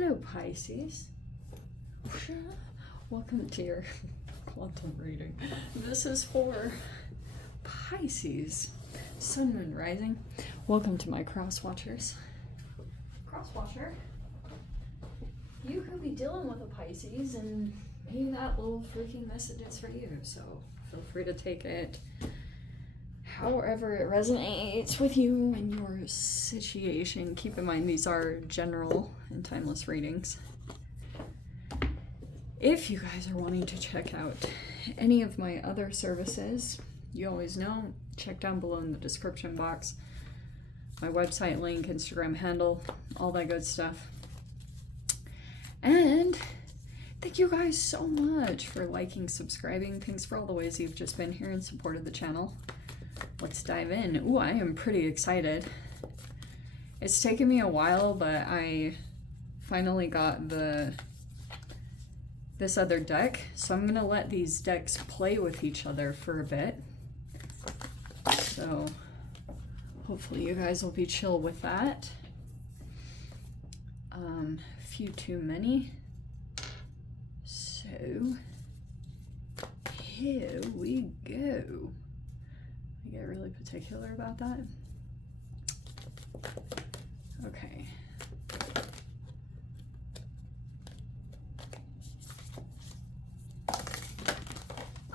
Hello, Pisces. Welcome to your quantum reading. This is for Pisces, Sun, Moon, Rising. Welcome to my cross watchers. Cross watcher, you could be dealing with a Pisces, and maybe that little freaking message is for you. So feel free to take it however it resonates with you and your situation. Keep in mind, these are general and timeless readings. If you guys are wanting to check out any of my other services, you always know, check down below in the description box. My website link, Instagram handle, all that good stuff. And thank you guys so much for liking, subscribing. Thanks for all the ways you've just been here and supported the channel. Let's dive in. Ooh, I am pretty excited. It's taken me a while, but I finally got this other deck. So I'm gonna let these decks play with each other for a bit. So hopefully you guys will be chill with that. A few too many. So here we go. I get really particular about that. Okay.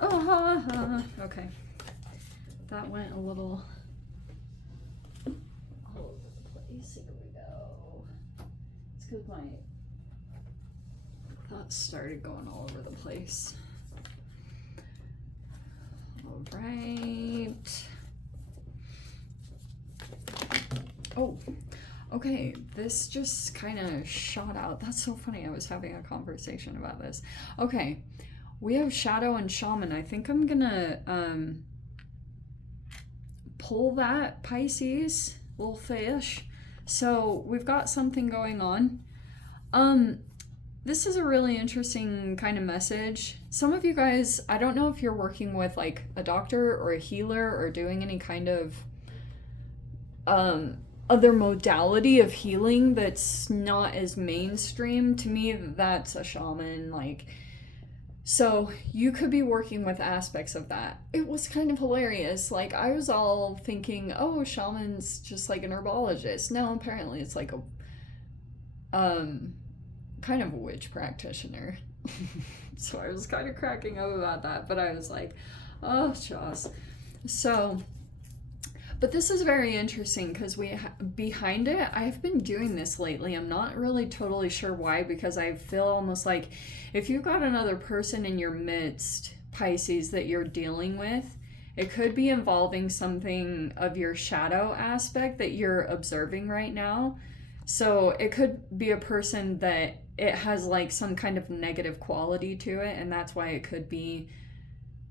Oh, okay. That went a little all over the place. Here we go. It's because my thoughts started going all over the place. All right. Oh, okay. This just kind of shot out. That's so funny. I was having a conversation about this. Okay. We have Shadow and Shoman. I think I'm gonna pull that, Pisces, little fish. So we've got something going on. This is a really interesting kind of message. Some of you guys, I don't know if you're working with like a doctor or a healer or doing any kind of other modality of healing that's not as mainstream. To me, that's a shaman. Like, so you could be working with aspects of that. It was kind of hilarious. Like, I was all thinking, oh, shaman's just like an herbologist. No, apparently it's like a kind of a witch practitioner. So I was kind of cracking up about that, but I was like, oh, Joss. So, but this is very interesting because behind it, I've been doing this lately. I'm not really totally sure why, because I feel almost like if you've got another person in your midst, Pisces, that you're dealing with, it could be involving something of your shadow aspect that you're observing right now. So it could be a person that it has like some kind of negative quality to it, and that's why it could be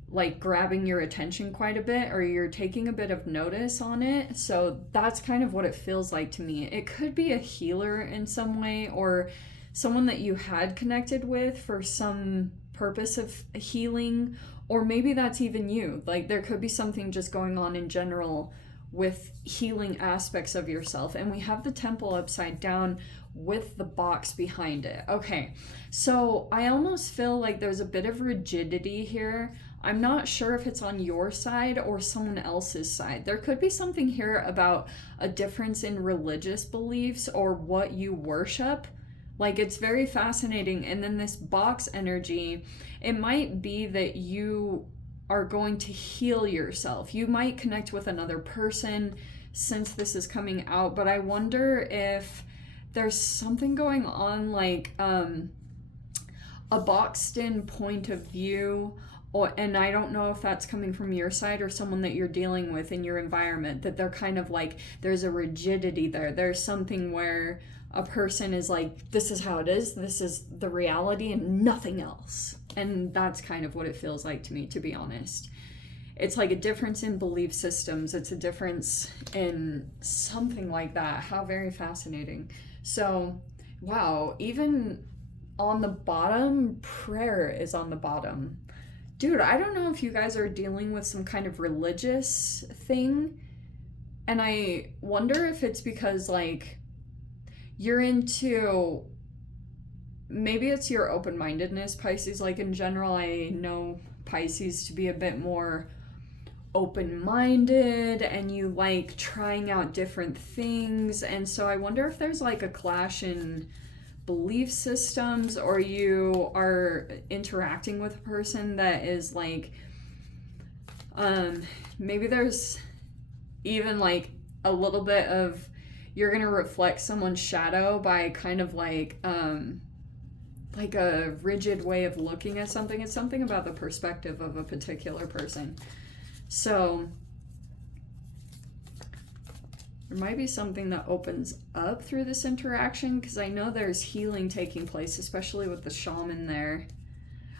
like grabbing your attention quite a bit, or you're taking a bit of notice on it. So that's kind of what it feels like to me. It could be a healer in some way, or someone that you had connected with for some purpose of healing, or maybe that's even you. Like, there could be something just going on in general with healing aspects of yourself. And we have the temple upside down with the box behind it. Okay, so I almost feel like there's a bit of rigidity here. I'm not sure if it's on your side or someone else's side. There could be something here about a difference in religious beliefs or what you worship. Like, it's very fascinating. And then this box energy, it might be that you are going to heal yourself. You might connect with another person since this is coming out, but I wonder if there's something going on, like a boxed in point of view, and I don't know if that's coming from your side or someone that you're dealing with in your environment, that they're kind of like, there's a rigidity there. There's something where a person is like, this is how it is, this is the reality and nothing else. And that's kind of what it feels like to me, to be honest. It's like a difference in belief systems. It's a difference in something like that. How very fascinating. So, wow, even on the bottom, prayer is on the bottom. Dude, I don't know if you guys are dealing with some kind of religious thing. And I wonder if it's because, like, you're into maybe it's your open-mindedness, Pisces. Like in general, I know Pisces to be a bit more open-minded, and you like trying out different things. And so I wonder if there's like a clash in belief systems, or you are interacting with a person that is like, maybe there's even like a little bit of, you're gonna reflect someone's shadow by kind of like a rigid way of looking at something. It's something about the perspective of a particular person. So there might be something that opens up through this interaction, because I know there's healing taking place, especially with the shaman there.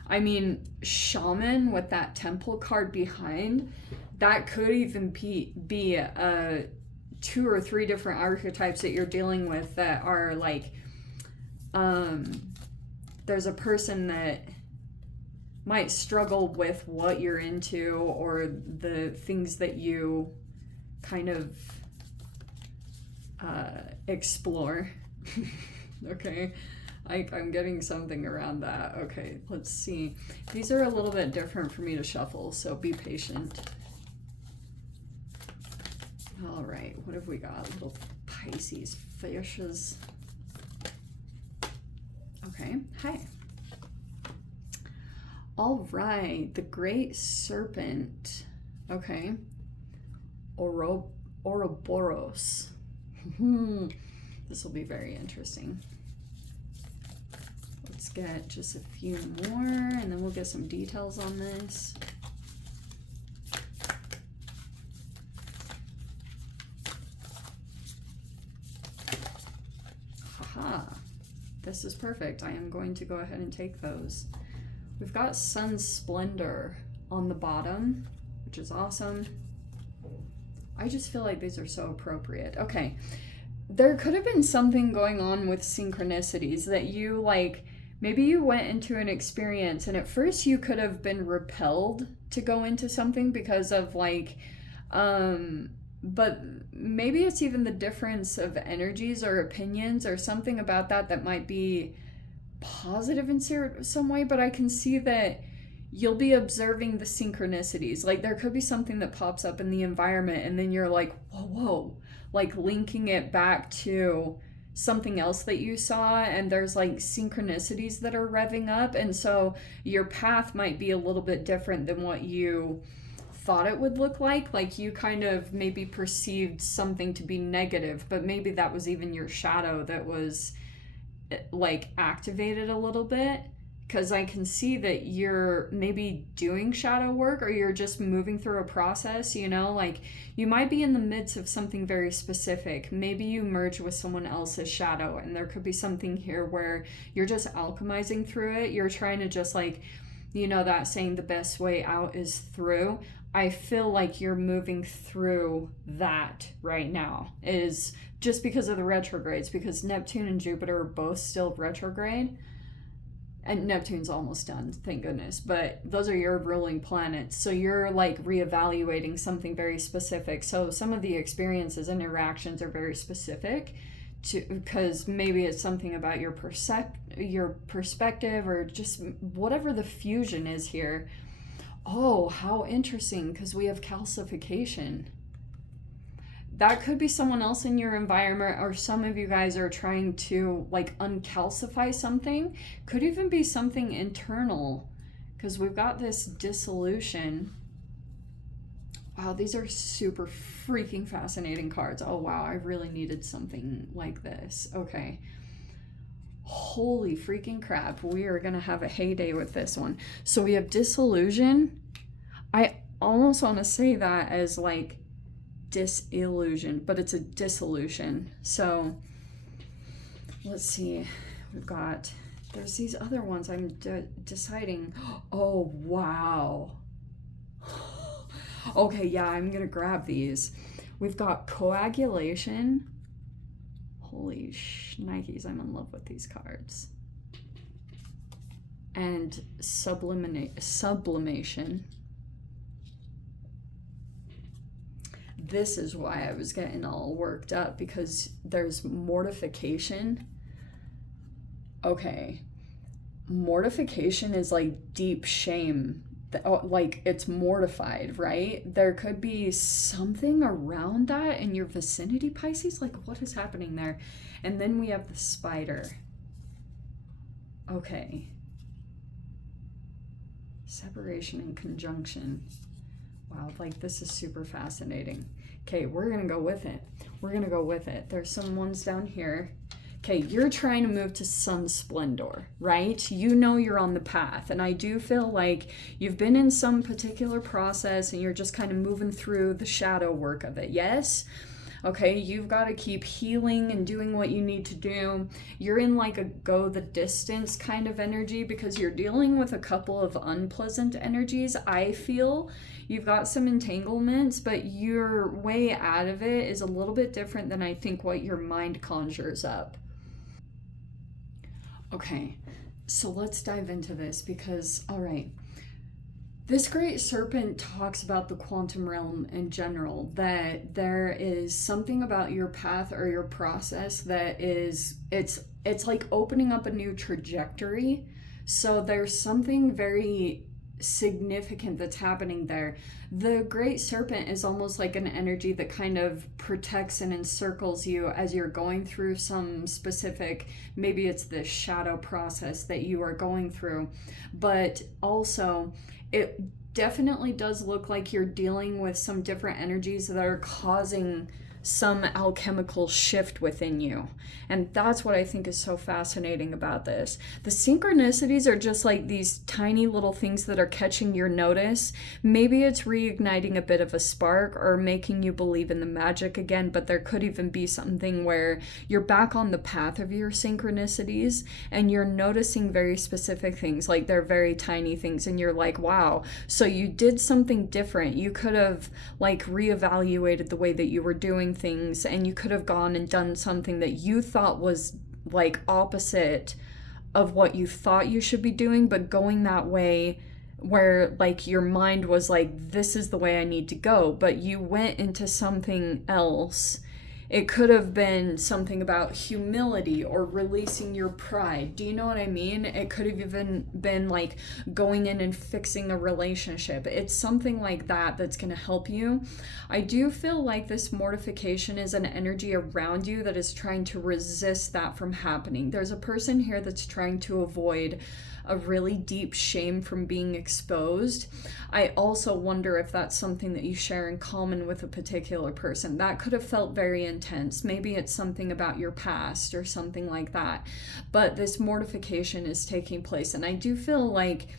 I mean, shaman with that temple card behind, that could even be 2 or 3 different archetypes that you're dealing with that are like, there's a person that might struggle with what you're into, or the things that you kind of explore. Okay, I'm getting something around that. Okay, let's see. These are a little bit different for me to shuffle, so be patient. All right, what have we got? Little Pisces fishes. Okay, hi. All right, the Great Serpent. Okay. Ouroboros. This will be very interesting. Let's get just a few more, and then we'll get some details on this. Haha. This is perfect. I am going to go ahead and take those. We've got Sun Splendor on the bottom, which is awesome. I just feel like these are so appropriate. Okay, there could have been something going on with synchronicities that you like, maybe you went into an experience and at first you could have been repelled to go into something because of like, but maybe it's even the difference of energies or opinions or something about that might be positive in some way, but I can see that you'll be observing the synchronicities. Like there could be something that pops up in the environment and then you're like, whoa, like linking it back to something else that you saw, and there's like synchronicities that are revving up, and so your path might be a little bit different than what you thought it would look like you kind of maybe perceived something to be negative, but maybe that was even your shadow that was like activated a little bit, because I can see that you're maybe doing shadow work, or you're just moving through a process, you know, like you might be in the midst of something very specific. Maybe you merge with someone else's shadow, and there could be something here where you're just alchemizing through it. You're trying to just like, you know, that saying, the best way out is through. I feel like you're moving through that right now, is just because of the retrogrades, because Neptune and Jupiter are both still retrograde. And Neptune's almost done, thank goodness. But those are your ruling planets. So you're like reevaluating something very specific. So some of the experiences and interactions are very specific, because maybe it's something about your perspective, or just whatever the fusion is here. Oh, how interesting, because we have calcification. That could be someone else in your environment, or some of you guys are trying to like uncalcify something. Could even be something internal, because we've got this dissolution. Wow, these are super freaking fascinating cards. Oh wow, I really needed something like this. Okay. Holy freaking crap, we are gonna have a heyday with this one. So we have disillusion. I almost want to say that as like disillusion, but it's a dissolution. So let's see, we've got, there's these other ones I'm deciding. Oh wow. Okay, yeah, I'm gonna grab these. We've got coagulation. Holy shnikes, I'm in love with these cards. And sublimation. This is why I was getting all worked up, because there's mortification. Okay, mortification is like deep shame. Like it's mortified, right? There could be something around that in your vicinity, Pisces. Like, what is happening there? And then we have the spider. Okay. Separation and conjunction. Wow, like this is super fascinating. Okay, we're gonna go with it. We're gonna go with it. There's some ones down here. Okay, you're trying to move to sun splendor, right? You know you're on the path. And I do feel like you've been in some particular process and you're just kind of moving through the shadow work of it. Yes? Okay, you've got to keep healing and doing what you need to do. You're in like a go the distance kind of energy because you're dealing with a couple of unpleasant energies, I feel. You've got some entanglements, but your way out of it is a little bit different than I think what your mind conjures up. Okay, so let's dive into this because, all right, this great serpent talks about the quantum realm in general, that there is something about your path or your process that is, it's like opening up a new trajectory. So there's something very significant that's happening there. The great serpent is almost like an energy that kind of protects and encircles you as you're going through some specific, maybe it's the shadow process that you are going through, but also it definitely does look like you're dealing with some different energies that are causing some alchemical shift within you. And that's what I think is so fascinating about this. The synchronicities are just like these tiny little things that are catching your notice. Maybe it's reigniting a bit of a spark or making you believe in the magic again, but there could even be something where you're back on the path of your synchronicities and you're noticing very specific things, like they're very tiny things, and you're like, wow, so you did something different. You could have like reevaluated the way that you were doing things, and you could have gone and done something that you thought was like opposite of what you thought you should be doing, but going that way where like your mind was like, this is the way I need to go, but you went into something else. It could have been something about humility or releasing your pride. Do you know what I mean? It could have even been like going in and fixing a relationship. It's something like that that's going to help you. I do feel like this mortification is an energy around you that is trying to resist that from happening. There's a person here that's trying to avoid a really deep shame from being exposed. I also wonder if that's something that you share in common with a particular person. That could have felt very intense. Maybe it's something about your past or something like that. But this mortification is taking place. And I do feel like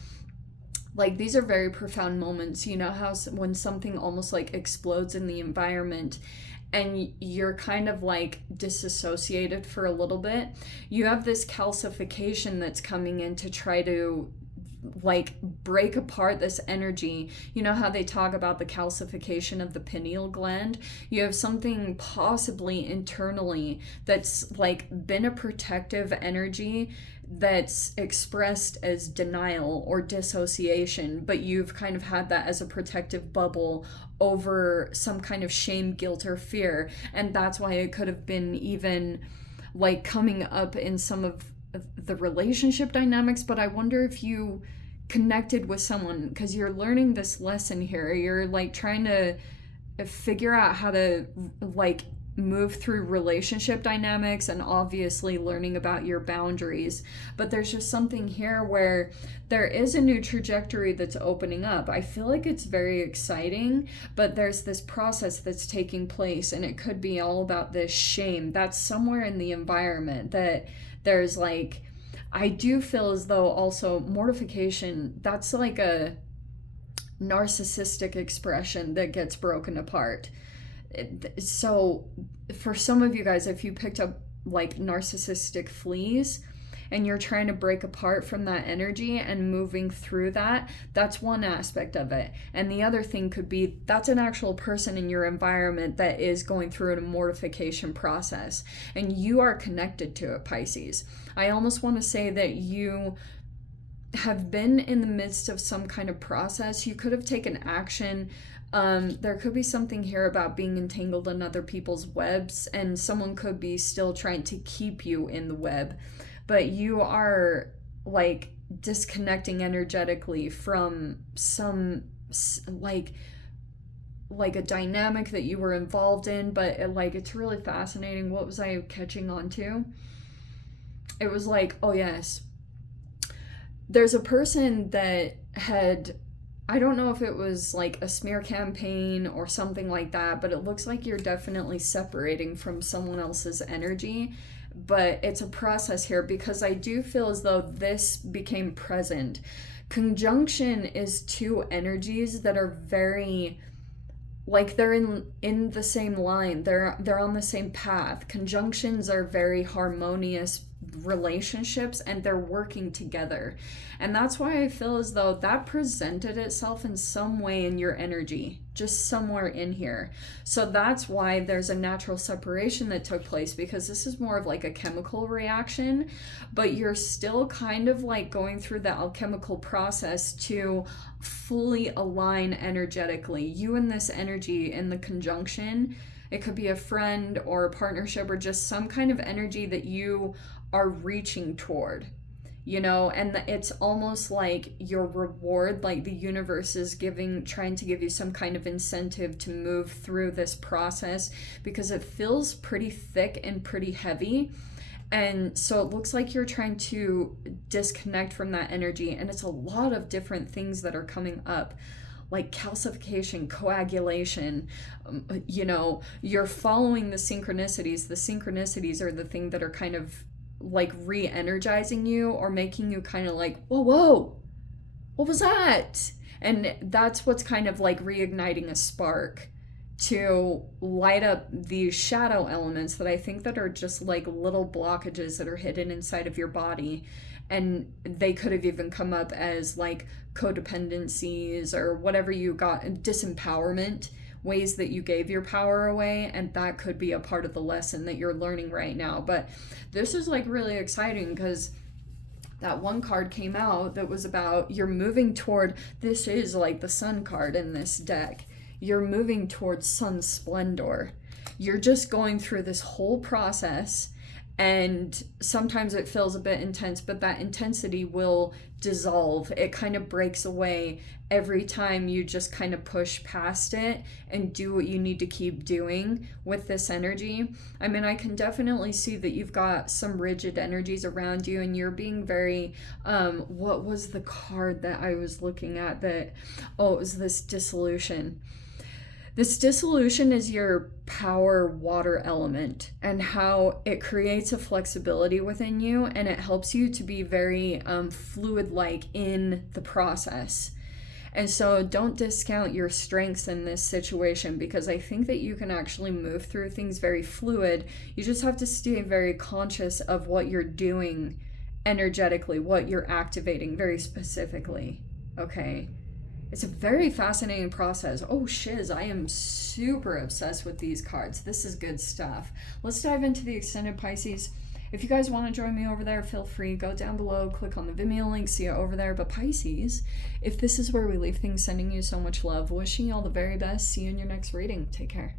these are very profound moments. You know how when something almost like explodes in the environment and you're kind of like disassociated for a little bit, you have this calcification that's coming in to try to like break apart this energy. You know how they talk about the calcification of the pineal gland? You have something possibly internally that's like been a protective energy that's expressed as denial or dissociation, but you've kind of had that as a protective bubble over some kind of shame, guilt, or fear. And that's why it could have been even like coming up in some of the relationship dynamics. But I wonder if you connected with someone, because you're learning this lesson here. You're like trying to figure out how to like move through relationship dynamics and obviously learning about your boundaries. But there's just something here where there is a new trajectory that's opening up. I feel like it's very exciting, but there's this process that's taking place, and it could be all about this shame that's somewhere in the environment that there's like, I do feel as though also mortification, that's like a narcissistic expression that gets broken apart. So for some of you guys, if you picked up like narcissistic fleas and you're trying to break apart from that energy and moving through that, that's one aspect of it. And the other thing could be that's an actual person in your environment that is going through a mortification process, and you are connected to it, Pisces. I almost want to say that you have been in the midst of some kind of process. You could have taken action. There could be something here about being entangled in other people's webs, and someone could be still trying to keep you in the web, but you are like disconnecting energetically from some like a dynamic that you were involved in, but it's really fascinating. What was I catching on to? It was like, oh yes, there's a person that had, I don't know if it was like a smear campaign or something like that, but it looks like you're definitely separating from someone else's energy. But it's a process here, because I do feel as though this became present. Conjunction is two energies that are very, like, they're in the same line. They're on the same path. Conjunctions are very harmonious relationships, and they're working together. And that's why I feel as though that presented itself in some way in your energy, just somewhere in here. So that's why there's a natural separation that took place, because this is more of like a chemical reaction, but you're still kind of like going through the alchemical process to fully align energetically. You and this energy in the conjunction, it could be a friend or a partnership or just some kind of energy that you are reaching toward, you know, and it's almost like your reward, like the universe is trying to give you some kind of incentive to move through this process, because it feels pretty thick and pretty heavy. And so it looks like you're trying to disconnect from that energy, and it's a lot of different things that are coming up, like calcification, coagulation, you know, you're following the synchronicities. The synchronicities are the thing that are kind of like re-energizing you, or making you kind of like, whoa, what was that? And that's what's kind of like reigniting a spark to light up these shadow elements that I think that are just like little blockages that are hidden inside of your body. And they could have even come up as like codependencies or whatever you got, disempowerment, ways that you gave your power away, and that could be a part of the lesson that you're learning right now. But this is like really exciting, because that one card came out that was about you're moving toward, this is like the sun card in this deck, you're moving towards sun splendor. You're just going through this whole process, and sometimes it feels a bit intense, but that intensity will dissolve. It kind of breaks away every time you just kind of push past it and do what you need to keep doing with this energy. I mean, I can definitely see that you've got some rigid energies around you, and you're being very, what was the card that I was looking at that, oh, it was this dissolution. This dissolution is your power water element, and how it creates a flexibility within you, and it helps you to be very fluid-like in the process. And so don't discount your strengths in this situation, because I think that you can actually move through things very fluid. You just have to stay very conscious of what you're doing energetically, what you're activating very specifically, okay? It's a very fascinating process. Oh shiz, I am super obsessed with these cards. This is good stuff. Let's dive into the extended Pisces. If you guys want to join me over there, feel free. Go down below, click on the Vimeo link, see it over there. But Pisces, if this is where we leave things, sending you so much love, wishing you all the very best. See you in your next reading. Take care.